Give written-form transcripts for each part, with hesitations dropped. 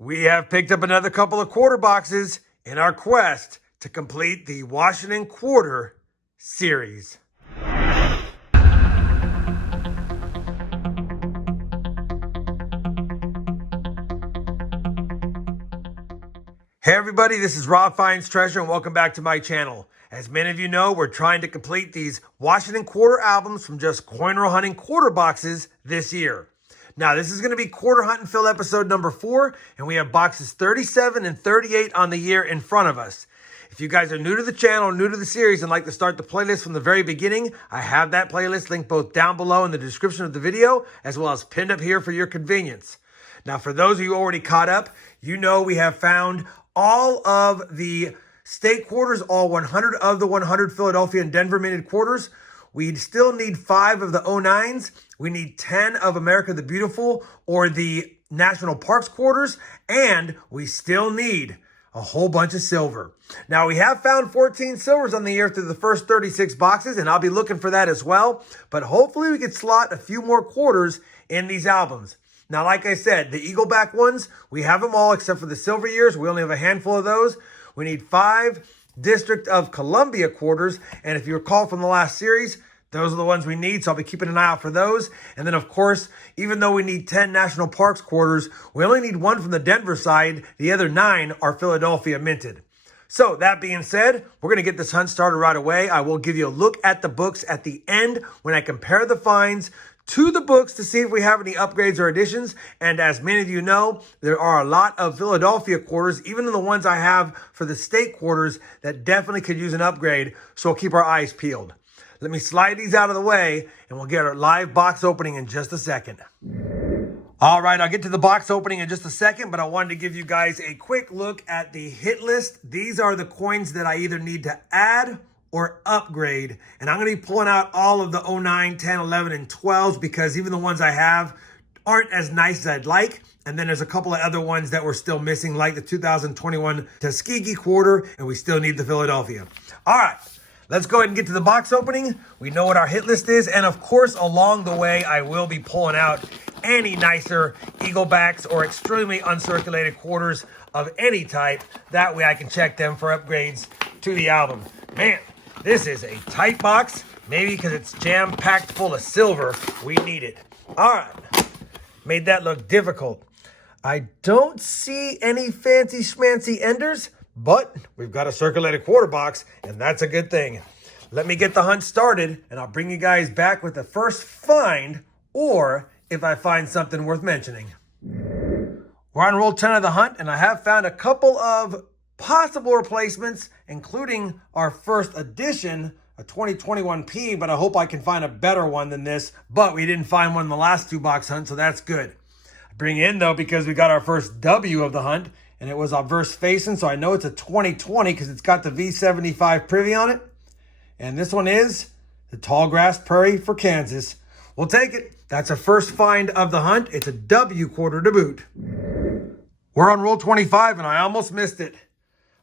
We have picked up another couple of quarter boxes in our quest to complete the Washington Quarter series. Hey everybody, this is RobFindsTreasure and welcome back to my channel. As many of you know, we're trying to complete these Washington Quarter albums from just coin roll hunting quarter boxes this year. Now, this is going to be Quarter Hunt and Fill episode number 4, and we have boxes 37 and 38 on the year in front of us. If you guys are new to the channel, new to the series, and like to start the playlist from the very beginning, I have that playlist linked both down below in the description of the video, as well as pinned up here for your convenience. Now, for those of you already caught up, you know we have found all of the state quarters, all 100 of the 100 Philadelphia and Denver minted quarters. We still need 5 of the 09s. We need 10 of America the Beautiful or the National Parks quarters. And we still need a whole bunch of silver. Now, we have found 14 silvers on the year through the first 36 boxes, and I'll be looking for that as well. But hopefully we can slot a few more quarters in these albums. Now, like I said, the Eagleback ones, we have them all except for the silver years. We only have a handful of those. We need 5 District of Columbia quarters. And if you recall from the last series, those are the ones we need. So I'll be keeping an eye out for those. And then, of course, even though we need 10 National Parks quarters, we only need 1 from the Denver side. The other 9 are Philadelphia minted. So that being said, we're going to get this hunt started right away. I will give you a look at the books at the end when I compare the finds to the books to see if we have any upgrades or additions. And as many of you know, there are a lot of Philadelphia quarters, even in the ones I have for the state quarters, that definitely could use an upgrade. So we'll keep our eyes peeled. Let me slide these out of the way and we'll get our live box opening in just a second. All right, I'll get to the box opening in just a second, but I wanted to give you guys a quick look at the hit list. These are the coins that I either need to add or upgrade. And I'm going to be pulling out all of the 09, 10, 11, and 12s because even the ones I have aren't as nice as I'd like. And then there's a couple of other ones that we're still missing, like the 2021 Tuskegee quarter, and we still need the Philadelphia. All right, let's go ahead and get to the box opening. We know what our hit list is. And of course, along the way, I will be pulling out any nicer Eaglebacks or extremely uncirculated quarters of any type. That way I can check them for upgrades to the album. Man, this is a tight box, maybe because it's jam-packed full of silver. We need it. All right, made that look difficult. I don't see any fancy schmancy enders, but we've got a circulated quarter box, and that's a good thing. Let me get the hunt started, and I'll bring you guys back with the first find, or if I find something worth mentioning. We're on roll 10 of the hunt, and I have found a couple of possible replacements, including our first edition, a 2021 P, but I hope I can find a better one than this. But we didn't find one in the last 2 box hunt, so that's good. I bring it in, though, because we got our first W of the hunt, and it was obverse facing, so I know it's a 2020 because it's got the V75 privy on it. And this one is the Tall Grass Prairie for Kansas. We'll take it. That's our first find of the hunt. It's a W quarter to boot. We're on roll 25, and I almost missed it.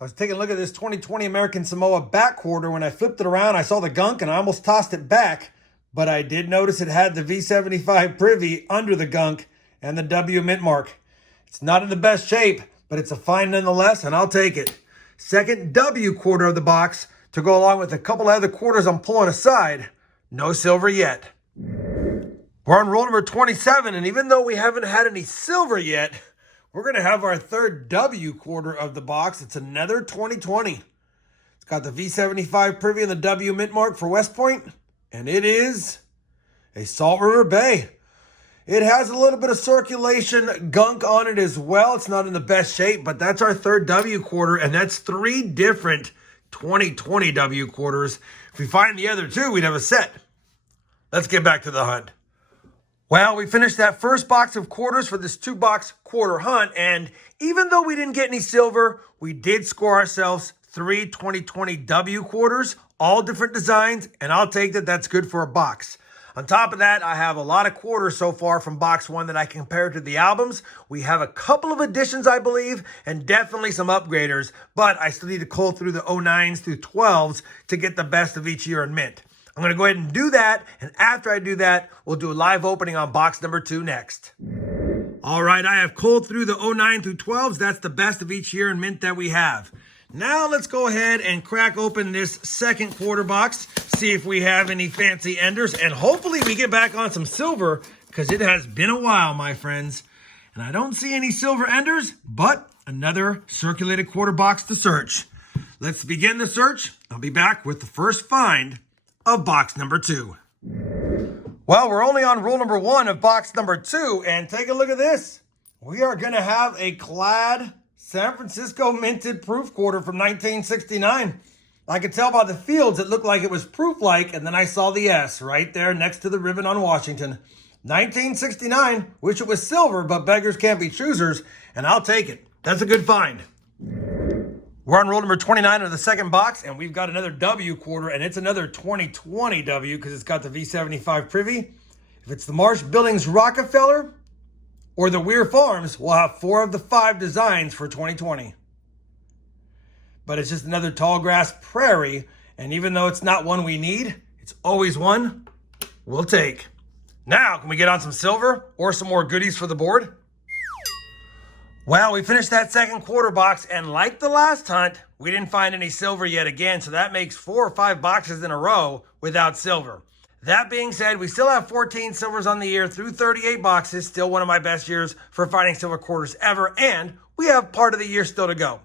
I was taking a look at this 2020 American Samoa back quarter. When I flipped it around, I saw the gunk and I almost tossed it back. But I did notice it had the V75 privy under the gunk and the W mint mark. It's not in the best shape, but it's a find nonetheless, and I'll take it. Second W quarter of the box to go along with a couple of other quarters I'm pulling aside. No silver yet. We're on roll number 27, and even though we haven't had any silver yet, we're going to have our third W quarter of the box. It's another 2020. It's got the V75 privy and the W mint mark for West Point, and it is a Salt River Bay. It has a little bit of circulation gunk on it as well. It's not in the best shape, but that's our third W quarter, and that's 3 different 2020 W quarters. If we find the other 2, we'd have a set. Let's get back to the hunt. Well, we finished that first box of quarters for this 2-box quarter hunt, and even though we didn't get any silver, we did score ourselves 3 2020 W quarters, all different designs, and I'll take that. That's good for a box. On top of that, I have a lot of quarters so far from box 1 that I can compare to the albums. We have a couple of additions, I believe, and definitely some upgraders, but I still need to cull through the 09s through 12s to get the best of each year in mint. I'm going to go ahead and do that, and after I do that, we'll do a live opening on box number 2 next. All right, I have culled through the 09 through 12s. That's the best of each year in mint that we have. Now let's go ahead and crack open this second quarter box, see if we have any fancy enders, and hopefully we get back on some silver because it has been a while, my friends. And I don't see any silver enders, but another circulated quarter box to search. Let's begin the search. I'll be back with the first find of box number 2. Well, we're only on rule number 1 of box number 2, and take a look at this. We are going to have a clad San Francisco minted proof quarter from 1969. I could tell by the fields it looked like it was proof-like, and then I saw the S right there next to the ribbon on Washington. 1969, wish it was silver, but beggars can't be choosers, and I'll take it. That's a good find. We're on roll number 29 of the second box, and we've got another W quarter, and it's another 2020 W because it's got the V75 privy. If it's the Marsh Billings Rockefeller or the Weir Farms, we'll have 4 of the 5 designs for 2020. But it's just another tall grass prairie, and even though it's not one we need, it's always one we'll take. Now, can we get on some silver or some more goodies for the board? Well, we finished that second quarter box, and like the last hunt, we didn't find any silver yet again, so that makes 4 or 5 boxes in a row without silver. That being said, we still have 14 silvers on the year through 38 boxes, still one of my best years for finding silver quarters ever, and we have part of the year still to go.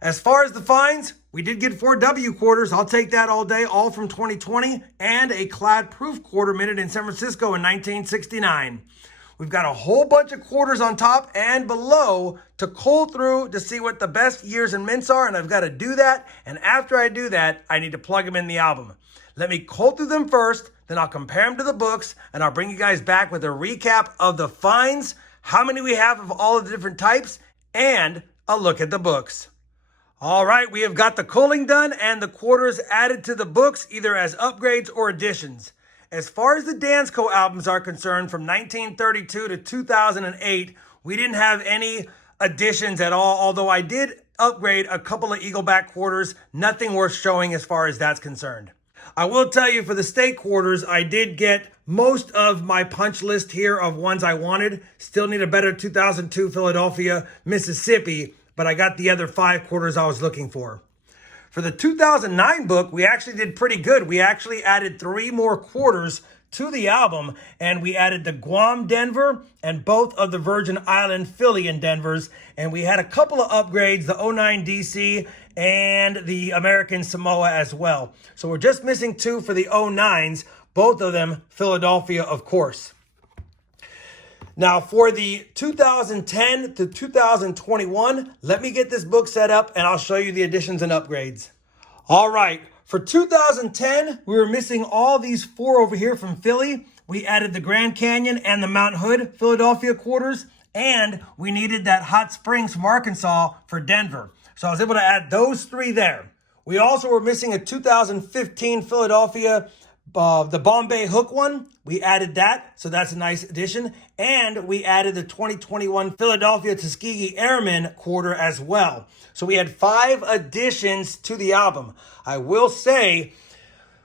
As far as the finds, we did get 4 W quarters. I'll take that all day, all from 2020, and a clad proof quarter minted in San Francisco in 1969. We've got a whole bunch of quarters on top and below to cull through to see what the best years in mints are, and I've got to do that. And after I do that, I need to plug them in the album. Let me cull through them first, then I'll compare them to the books, and I'll bring you guys back with a recap of the finds, how many we have of all of the different types, and a look at the books. All right, we have got the culling done and the quarters added to the books, either as upgrades or additions. As far as the Dansco albums are concerned, from 1932 to 2008, we didn't have any additions at all, although I did upgrade a couple of Eagleback quarters. Nothing worth showing as far as that's concerned. I will tell you, for the state quarters, I did get most of my punch list here of ones I wanted. Still need a better 2002 Philadelphia, Mississippi, but I got the other 5 quarters I was looking for. For the 2009 book, we actually did pretty good. We actually added 3 more quarters to the album, and we added the Guam Denver and both of the Virgin Island Philly and Denvers, and we had a couple of upgrades, the 09 DC and the American Samoa as well. So we're just missing 2 for the 09s, both of them Philadelphia, of course. Now, for the 2010 to 2021, let me get this book set up and I'll show you the additions and upgrades. All right, for 2010, we were missing all these 4 over here from Philly. We added the Grand Canyon and the Mount Hood Philadelphia quarters, and we needed that Hot Springs from Arkansas for Denver. So I was able to add those 3 there. We also were missing a 2015 Philadelphia the Bombay Hook one. We added that, so that's a nice addition. And we added the 2021 Philadelphia Tuskegee Airmen quarter as well. So we had 5 additions to the album. I will say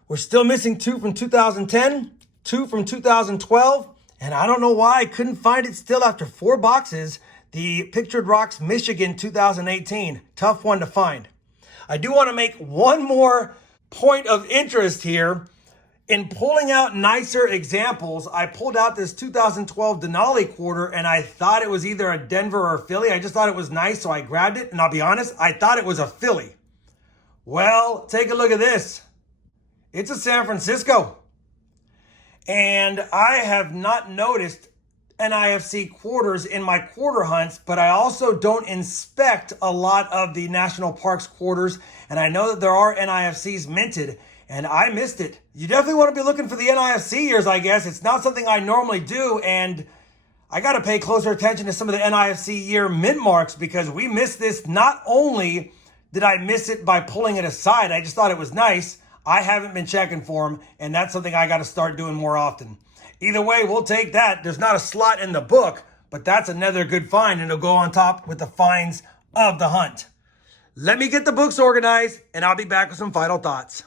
we're still missing 2 from 2010, 2 from 2012, and I don't know why I couldn't find it still after 4 boxes. The Pictured Rocks Michigan 2018, tough one to find. I do want to make one more point of interest here. In pulling out nicer examples, I pulled out this 2012 Denali quarter, and I thought it was either a Denver or a Philly. I just thought it was nice, so I grabbed it, and I'll be honest, I thought it was a Philly. Well, take a look at this. It's a San Francisco. And I have not noticed NIFC quarters in my quarter hunts, but I also don't inspect a lot of the National Parks quarters, and I know that there are NIFCs minted, and I missed it. You definitely want to be looking for the NIFC years, I guess. It's not something I normally do, and I got to pay closer attention to some of the NIFC year mint marks because we missed this. Not only did I miss it by pulling it aside, I just thought it was nice. I haven't been checking for them, and that's something I got to start doing more often. Either way, we'll take that. There's not a slot in the book, but that's another good find, and it'll go on top with the finds of the hunt. Let me get the books organized, and I'll be back with some final thoughts.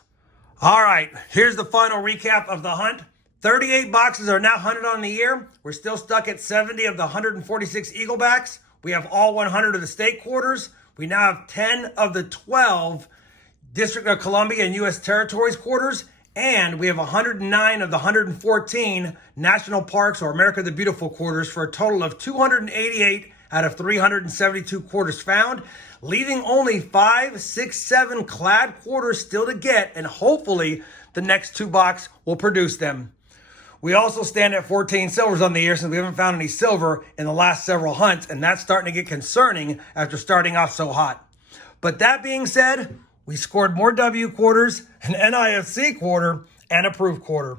All right, here's the final recap of the hunt. 38 boxes are now hunted on the year. We're still stuck at 70 of the 146 Eaglebacks. We have all 100 of the state quarters. We now have 10 of the 12 District of Columbia and U.S. Territories quarters. And we have 109 of the 114 National Parks or America the Beautiful quarters for a total of 288 out of 372 quarters found, leaving only 5, 6, 7 clad quarters still to get, and hopefully the next 2 box will produce them. We also stand at 14 silvers on the year since we haven't found any silver in the last several hunts, and that's starting to get concerning after starting off so hot. But that being said, we scored more W quarters, an NIFC quarter, and a proof quarter.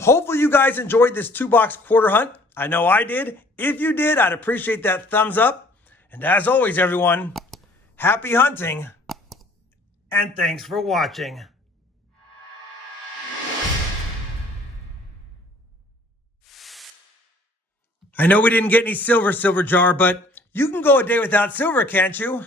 Hopefully you guys enjoyed this 2-box quarter hunt. I know I did. If you did, I'd appreciate that thumbs up. And as always, everyone, happy hunting, and thanks for watching. I know we didn't get any silver jar, but you can go a day without silver, can't you?